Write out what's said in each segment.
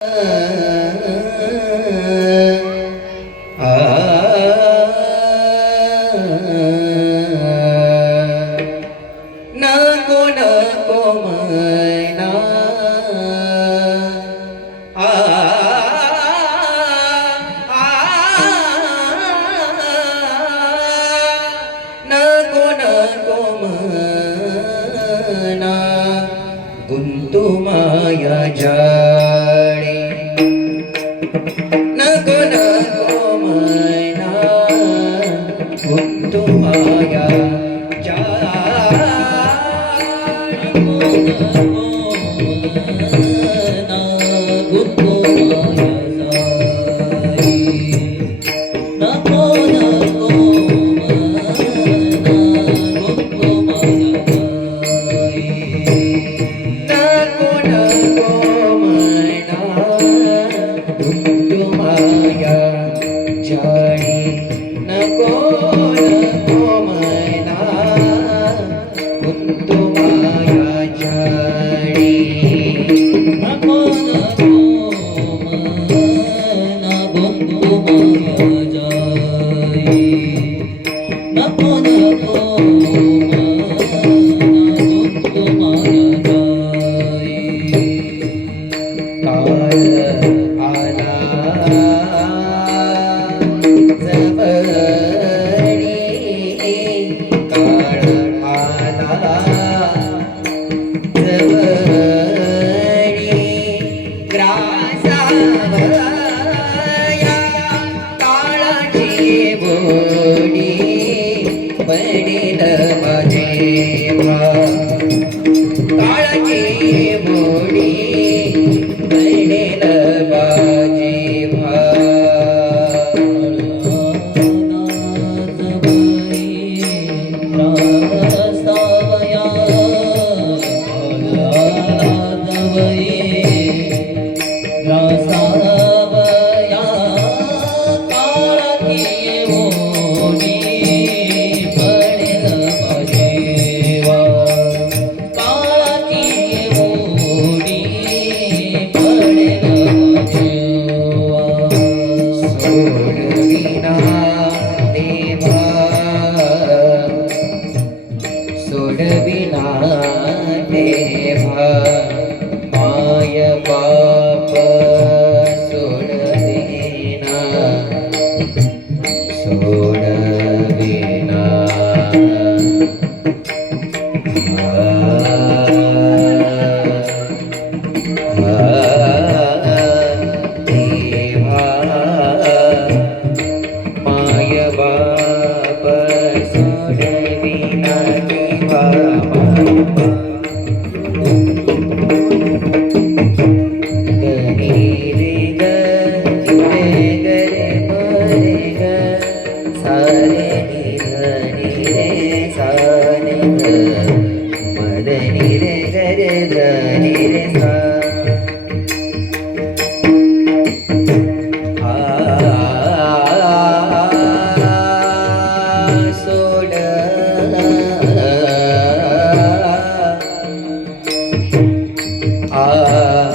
नको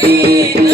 Thank you.